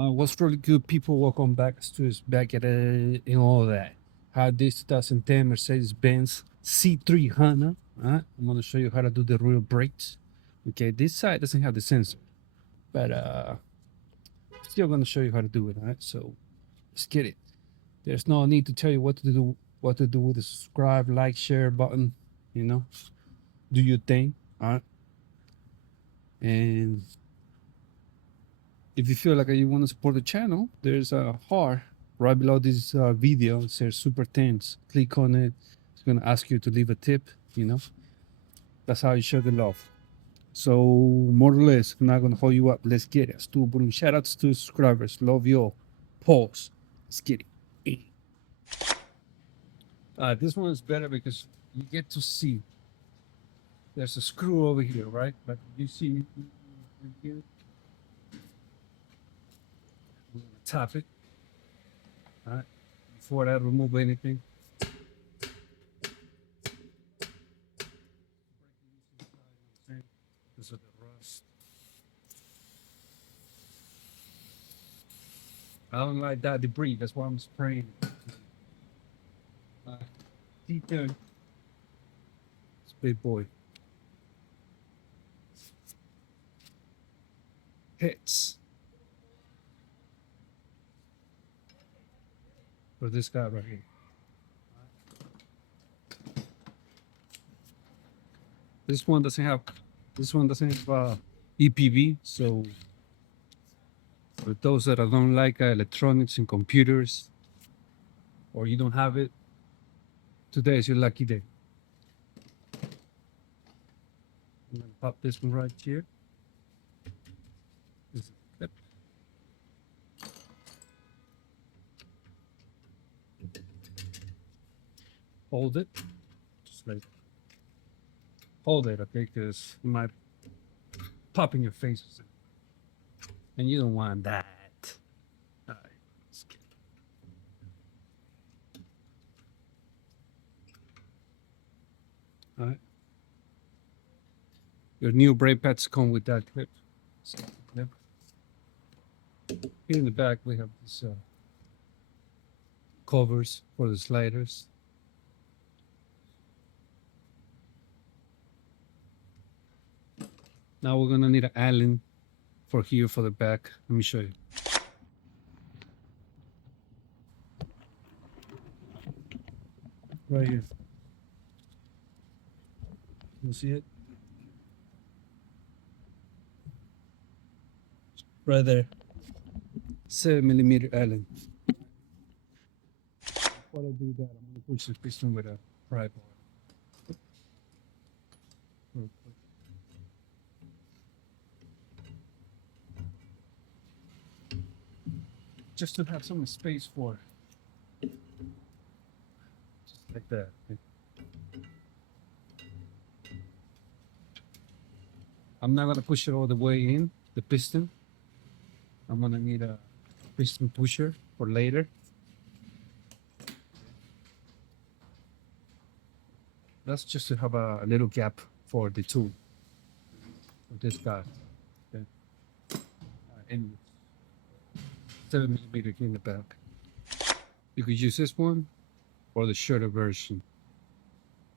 What's really good, people? Welcome back to us back at it and all that. Had this 2010 Mercedes Benz C300. I'm gonna show you how to do the real brakes. Okay, this side doesn't have the sensor, but still gonna show you how to do it. All right, so let's get it. There's no need to tell you what to do with the subscribe, like, share button. You know, do your thing. All right, and if you feel like you want to support the channel, there's a heart right below this video. It says Super Thanks. Click on it. It's going to ask you to leave a tip. You know, that's how you show the love. So, more or less, I'm not going to hold you up. Let's get it. Stu Boom. Shout outs to subscribers. Love you all. Pause. Let's get it. This one is better because you get to see. There's a screw over here, right? But you see right here. We're going to tap it. All right. Before I remove anything. Because of the rust. I don't like that debris. That's why I'm spraying. Detail. It's big boy. Hits. For this guy right here. This one doesn't have EPV, so for those that don't like electronics and computers, or you don't have it, today is your lucky day. I'm gonna pop this one right here. This is a clip. Hold it, just like hold it, okay? Because it might pop in your face, and you don't want that. All right, let's get it. All right. Your new brake pads come with that clip. Clip. Here in the back, we have these covers for the sliders. Now we're gonna need an Allen for here for the back. Let me show you. Right here. You see it? Right there. 7mm Allen. Before I do that, I'm gonna push the piston with a pry bar. Just to have some space for it. Just like that. I'm not gonna push it all the way in, the piston. I'm gonna need a piston pusher for later. That's just to have a little gap for the tool. For this guy. Okay. And 7mm here in the back. You could use this one or the shorter version.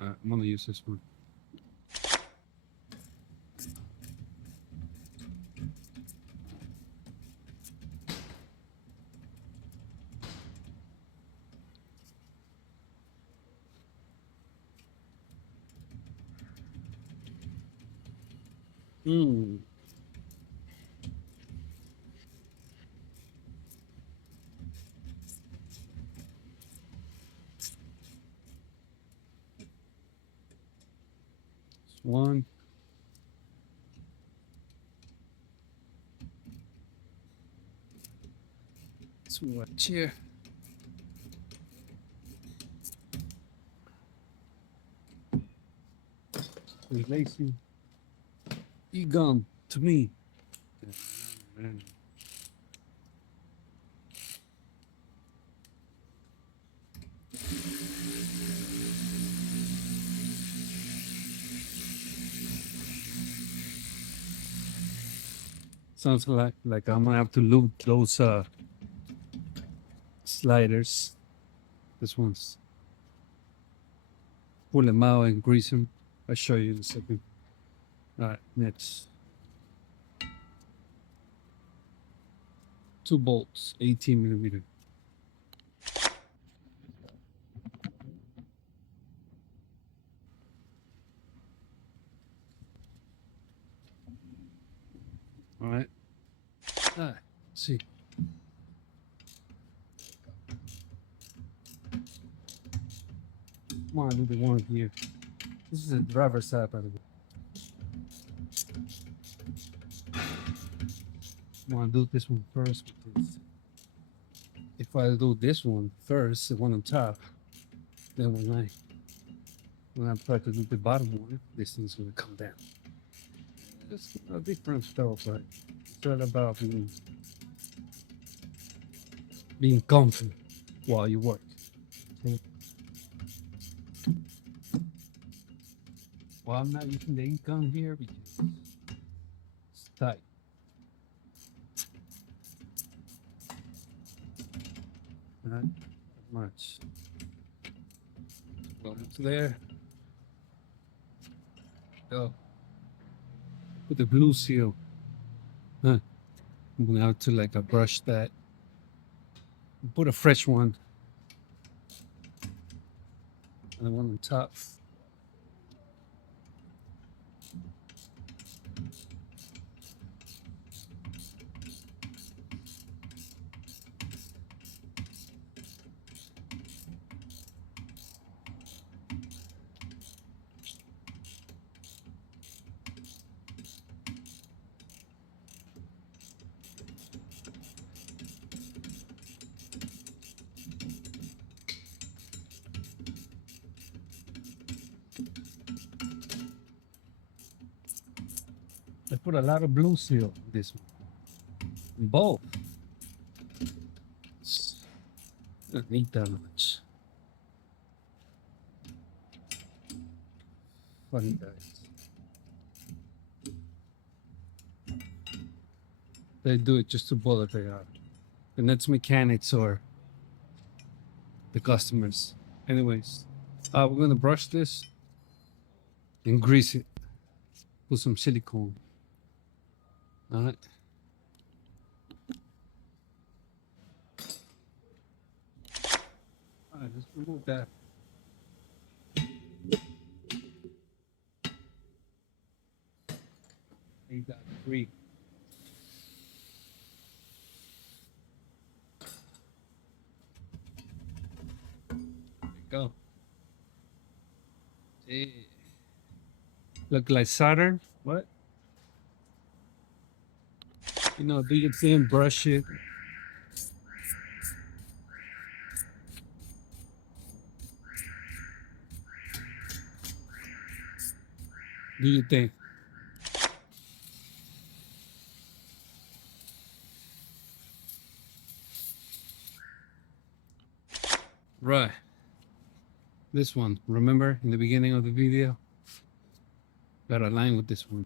I'm gonna use this one. One. Two right here. Releasing. You gone to me. Sounds like I'm gonna have to loop those sliders. This one's pull them out and grease them. I'll show you in a second. All right, next. 2 bolts, 18 millimeter. All right. Let's see. Come on, do the one here. This is the driver's side, by the way. I'm gonna do this one first because if I do this one first, the one on top, then when I try to do the bottom one, this thing's gonna come down. It's a different stuff, but it's all about being comfy while you work. Okay? Well, I'm not using the income here because it's tight. Not much. Well, it's there. Oh, put the blue seal. Huh. I'm gonna have to like brush that. Put a fresh one. And the one on top. I put a lot of blue seal in this one. Both. Don't need that much. Funny guys. They do it just to bother they are. The next mechanics or the customers. Anyways, we're gonna brush this and grease it. Put some silicone. All right. All right, let's remove that. Ain't that free? There you go. Yeah. Look like Saturn. What? You know, do your thing, brush it. Do your thing. Right. This one. Remember in the beginning of the video? Got a line with this one.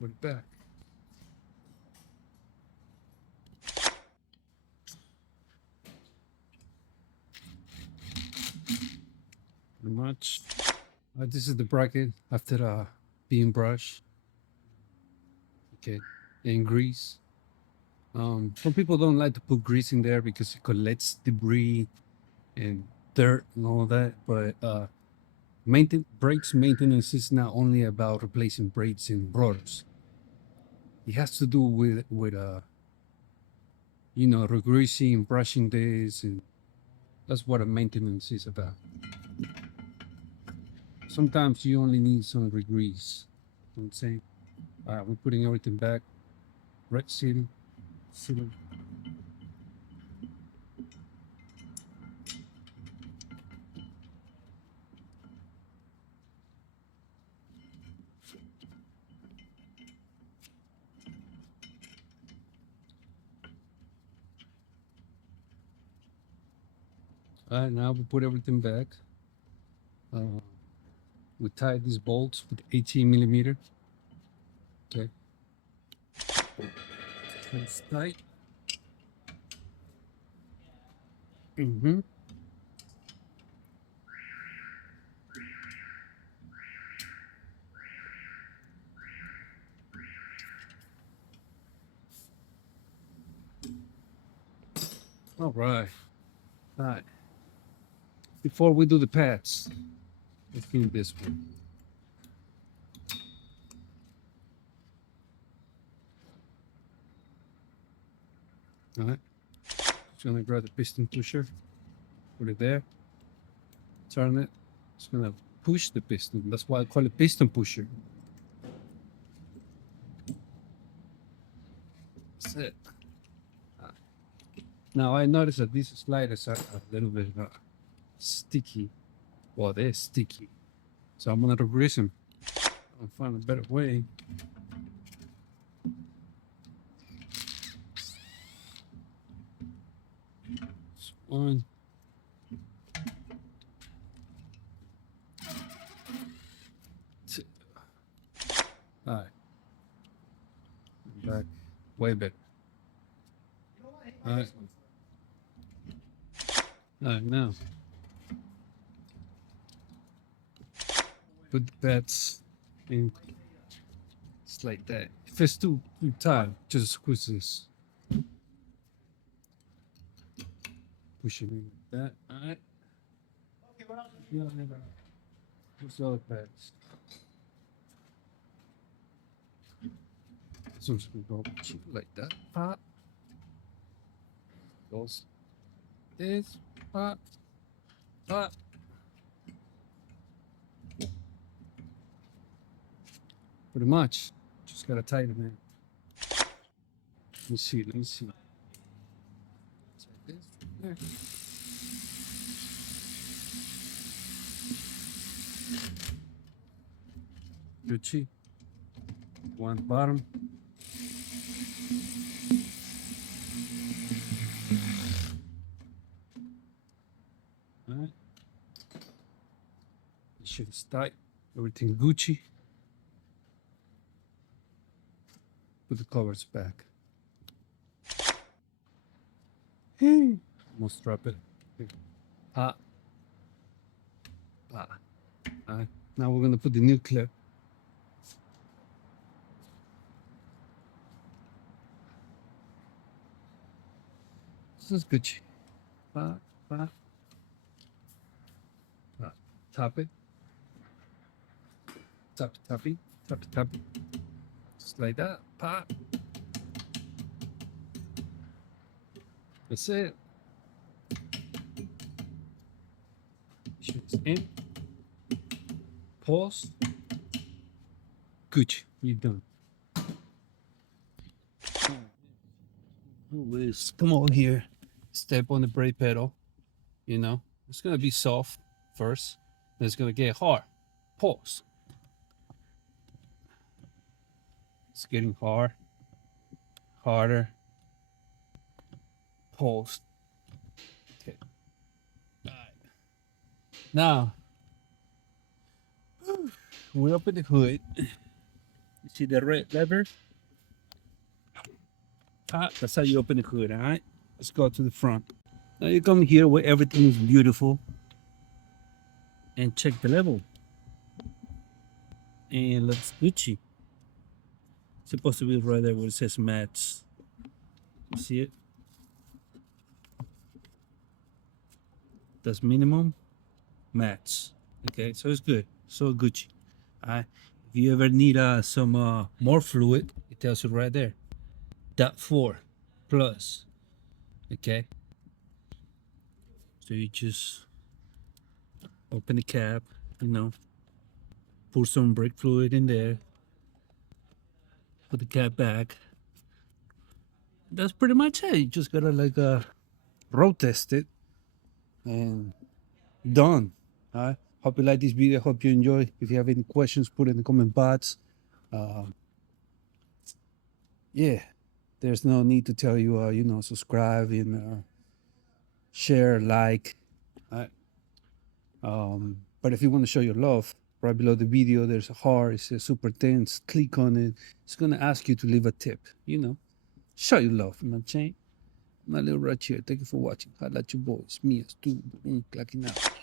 Put it back. Pretty much. This is the bracket after being brushed. Okay. And grease. Some people don't like to put grease in there because it collects debris and dirt and all that. But brakes maintenance is not only about replacing brakes and rotors. It has to do with regreasing, brushing this, and that's what a maintenance is about. Sometimes you only need some regrease. You know what I'm saying? All right, we're putting everything back. Red seal. All right, now we put everything back. We tie these bolts with 18 millimeter. Okay. It's tight. Mm-hmm. All right. All right. Before we do the pads, let's do this one. All right. Just gonna grab the piston pusher, put it there, turn it. It's gonna push the piston. That's why I call it piston pusher. That's it. Now I noticed that these sliders are a little bit sticky. Well, they're sticky. So I'm gonna grease them. I'll find a better way. This one. Two. All right. Back. Way better. All right. All right, now. Put the pads in. It's like that. If it's too tight, just squeeze this. Push it in like that. All right. Yeah, never. Push all the pads. So it's gonna go like that. Pop. Goes this. Pop. Pop. Pretty much. Just gotta tighten it. Let me see. Let me see. It's like this. There. Gucci. One bottom. All right. It should tight. Everything Gucci. Put the covers back. Almost drop it. Ah. Ah. All right. Now we're gonna put the new clip. This is Gucci. Ah. Ah. Ah. Top it. Top it, top it, top it, top it. Just like that. Pop. That's it. Shit's in. Pause. Gucci. You're done. Always come on here. Step on the brake pedal. You know, it's gonna be soft first. Then it's gonna get hard. Pause. It's getting hard. Harder. Pause. Okay. All right. Now we open the hood. You see the red lever? That's how you open the hood, all right? Let's go to the front. Now you come here where everything is beautiful and check the level. And let's Gucci. It's supposed to be right there where it says mats. You see it? That's minimum mats. Okay, so it's good. So Gucci. All right. If you ever need some more fluid, it tells you right there. .4 plus. Okay. So you just open the cap, you know, pour some brake fluid in there, put the cap back. That's pretty much it. You just gotta like road test it and done. All right. Hope you like this video. Hope you enjoy. If you have any questions, put it in the comment box. Yeah, there's no need to tell you, you know, subscribe and share, like. All right. But if you want to show your love, right below the video, there's a heart. It says super tense. Click on it. It's gonna ask you to leave a tip. Show your love. You know what I'm saying? My little right here. Thank you for watching. Holla at your boys. Me, Stu, clacking out.